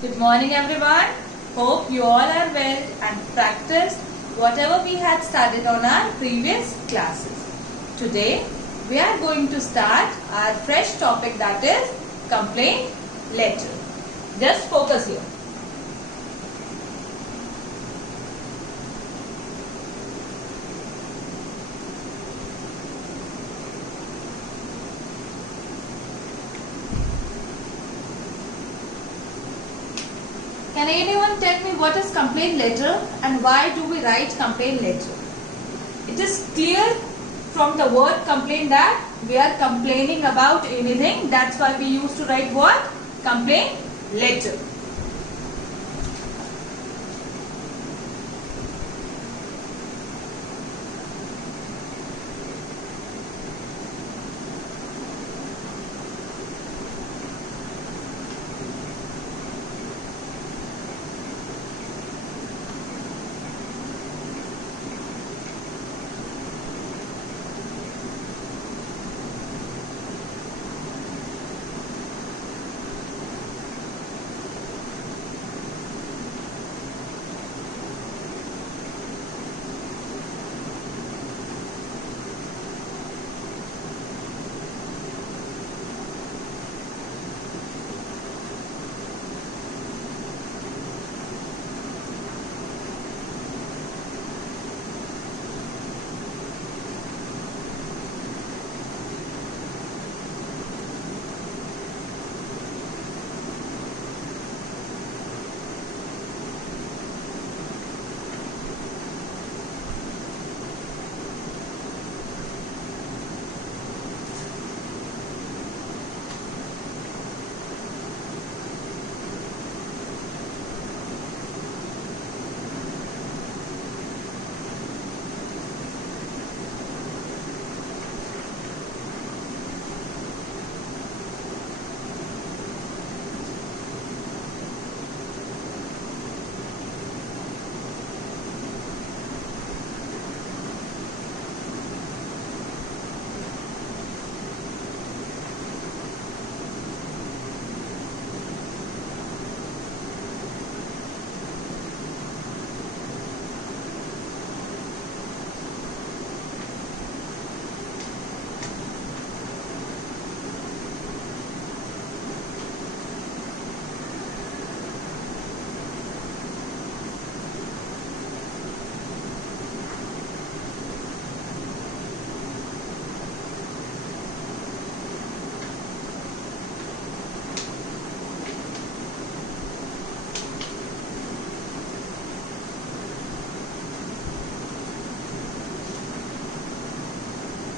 Good morning everyone. Hope you all are well and practiced whatever we had studied on our previous classes. Today we are going to start our fresh topic, that is complaint letter. Just focus here. Can anyone tell me what is complaint letter and why do we write complaint letter? It is clear from the word complaint that we are complaining about anything. That's why we used to write what? Complaint letter.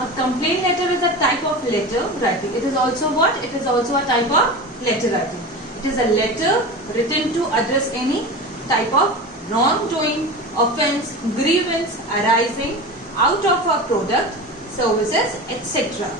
A complaint letter is a type of letter writing. It is also what? It is also a type of letter writing. It is a letter written to address any type of wrongdoing, offense, grievance arising out of a product, services, etc.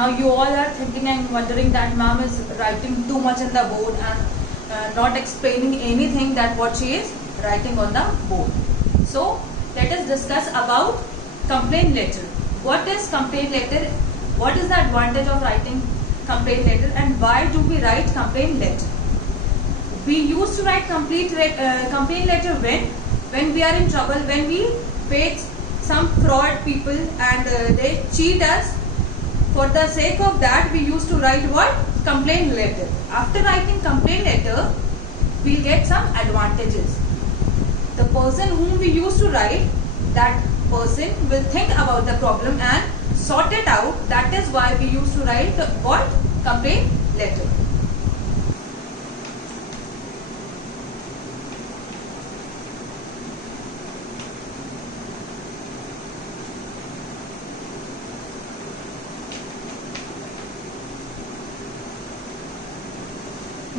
Now you all are thinking and wondering that ma'am is writing too much in the board and not explaining anything that what she is writing on the board. So let us discuss about complaint letter. What is complaint letter? What is the advantage of writing complaint letter, and why do we write complaint letter? We used to write complaint letter when we are in trouble, when we face some fraud people and they cheat us. For the sake of that, we used to write what? Complaint letter. After writing complaint letter, we'll get some advantages. The person whom we used to write, that person will think about the problem and sort it out. That is why we used to write what? Complaint letter.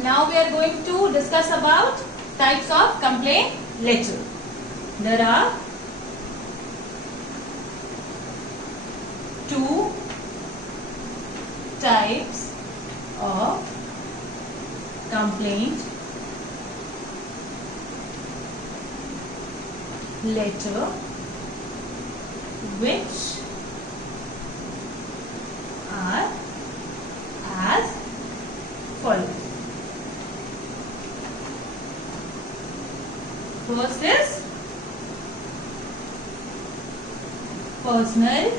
Now we are going to discuss about types of complaint letter. There are two types of complaint letter which are as follows. First is personal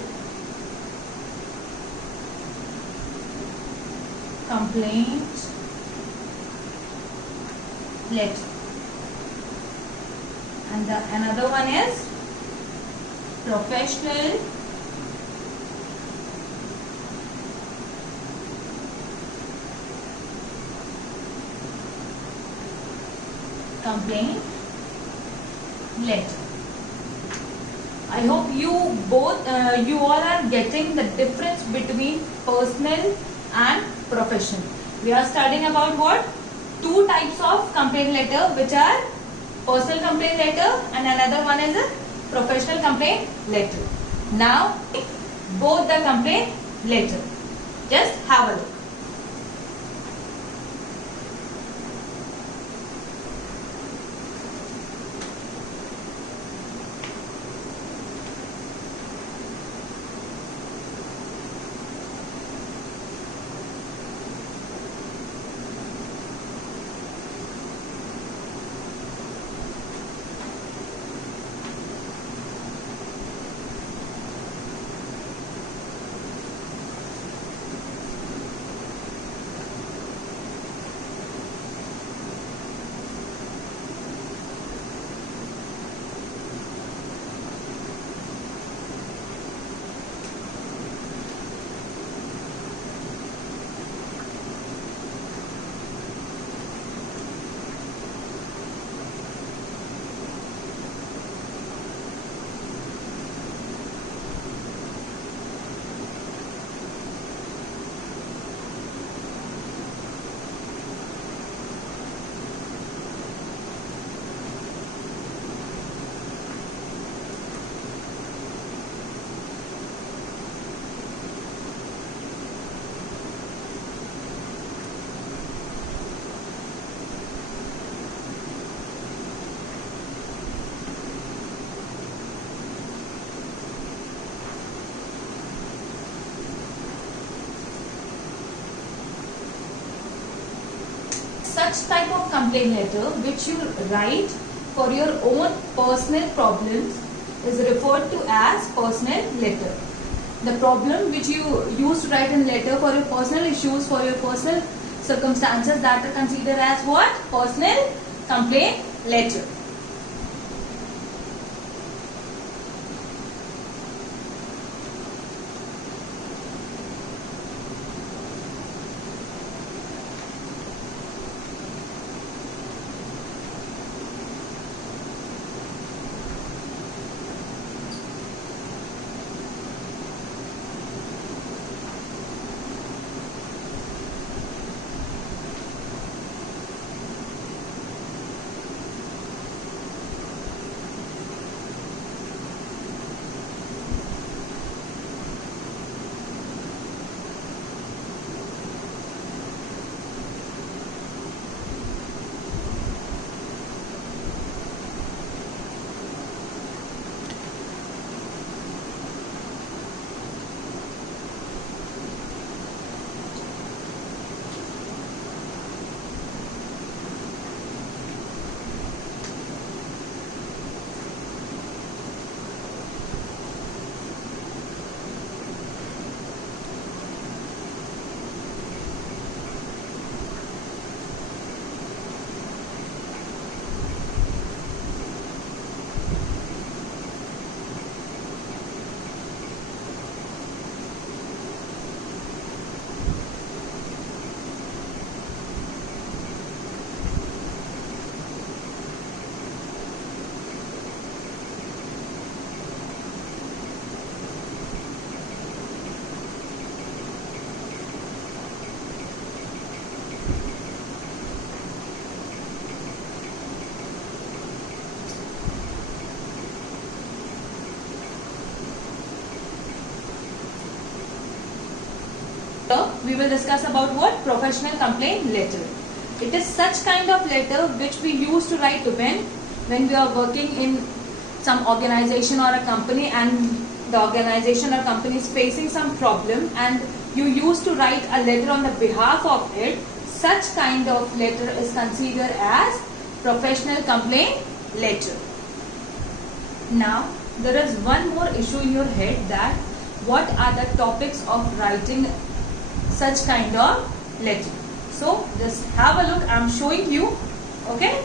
complaint letter, and another one is professional complaint letter. I hope you all are getting the difference between personal and professional. We are studying about what? Two types of complaint letter, which are personal complaint letter and another one is a professional complaint letter. Now both the complaint letter. Just have a look. Such type of complaint letter which you write for your own personal problems is referred to as personal letter. The problem which you used to write in letter for your personal issues, for your personal circumstances, that are considered as what? Personal complaint letter. we will discuss about what? Professional complaint letter. It is such kind of letter which we used to write when we are working in some organization or a company, and the organization or company is facing some problem and you used to write a letter on the behalf of it. Such kind of letter is considered as professional complaint letter. Now there is one more issue in your head, that what are the topics of writing such kind of letter. So just have a look, I am showing you. Okay.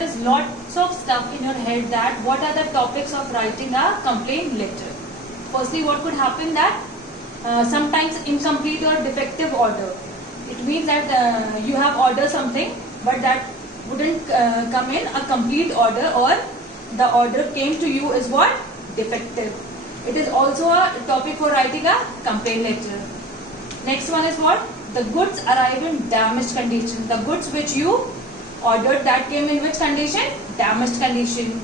There's lots of stuff in your head, that what are the topics of writing a complaint letter. Firstly, what could happen, that sometimes incomplete or defective order. It means that you have ordered something but that wouldn't come in a complete order, or the order came to you is what? Defective. It is also a topic for writing a complaint letter. Next one is what? The goods arrive in damaged condition. The goods which you ordered, that came in which condition? Damaged condition.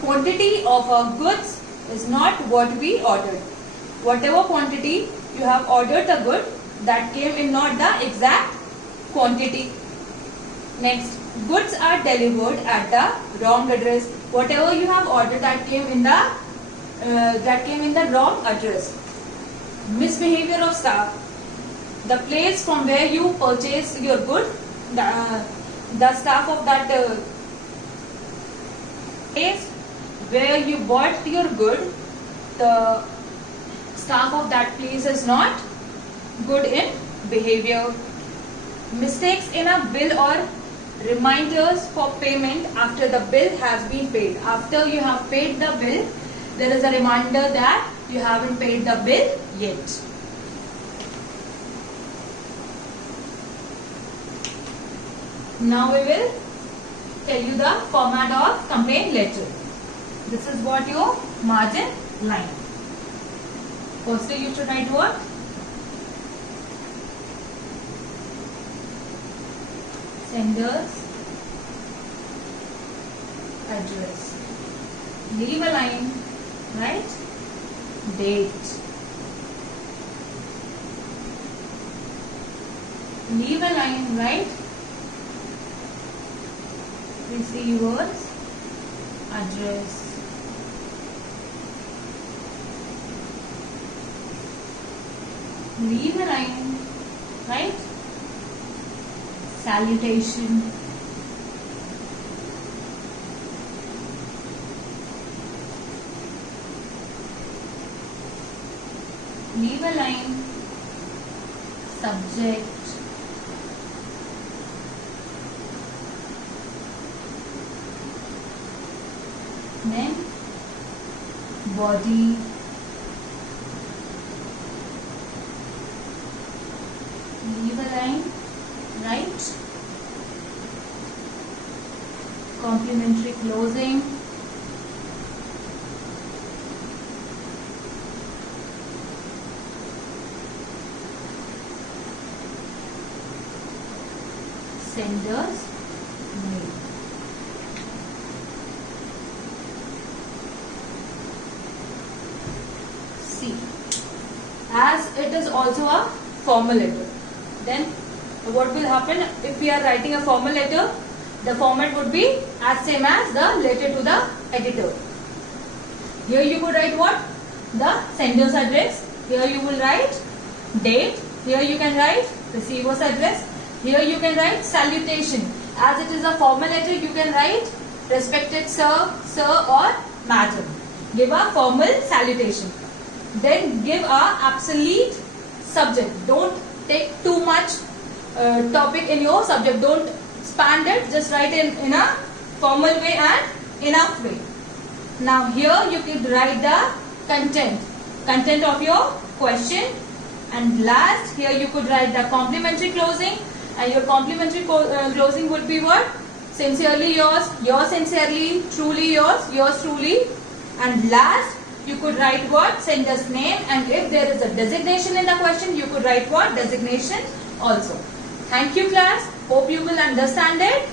Quantity of goods is not what we ordered. Whatever quantity you have ordered the good, that came in not the exact quantity. Next, goods are delivered at the wrong address. Whatever you have ordered, that came in the wrong address. Misbehavior of staff. The place from where you purchase your good, the staff of that place where you bought your good, the staff of that place is not good in behavior. Mistakes in a bill or reminders for payment after the bill has been paid. After you have paid the bill, there is a reminder that you haven't paid the bill yet. Now we will tell you the format of complaint letter. This is what your margin line. Firstly, you should write what? Sender's address. Leave a line, right? Date. Leave a line, right? Receiver's address. Leave a line, right? Salutation. Leave a line. Subject. Then body. Leave a line, right? Complimentary closing. Sender's name. See, as it is also a formal letter, then what will happen if we are writing a formal letter? The format would be as same as the letter to the editor. Here you could write what? The sender's address. Here you will write date. Here you can write receiver's address. Here you can write salutation. As it is a formal letter, you can write respected sir, sir or madam. Give a formal salutation. Then give a obsolete subject. Don't take too much topic in your subject. Don't expand it. Just write in a formal way and enough way. Now here you could write the content of your question, and last here you could write the complimentary closing, and your complimentary closing would be what? Sincerely yours, yours sincerely, truly yours truly, and last you could write what? Sender's name, and if there is a designation in the question, you could write what? Designation also. Thank you class. Hope you will understand it.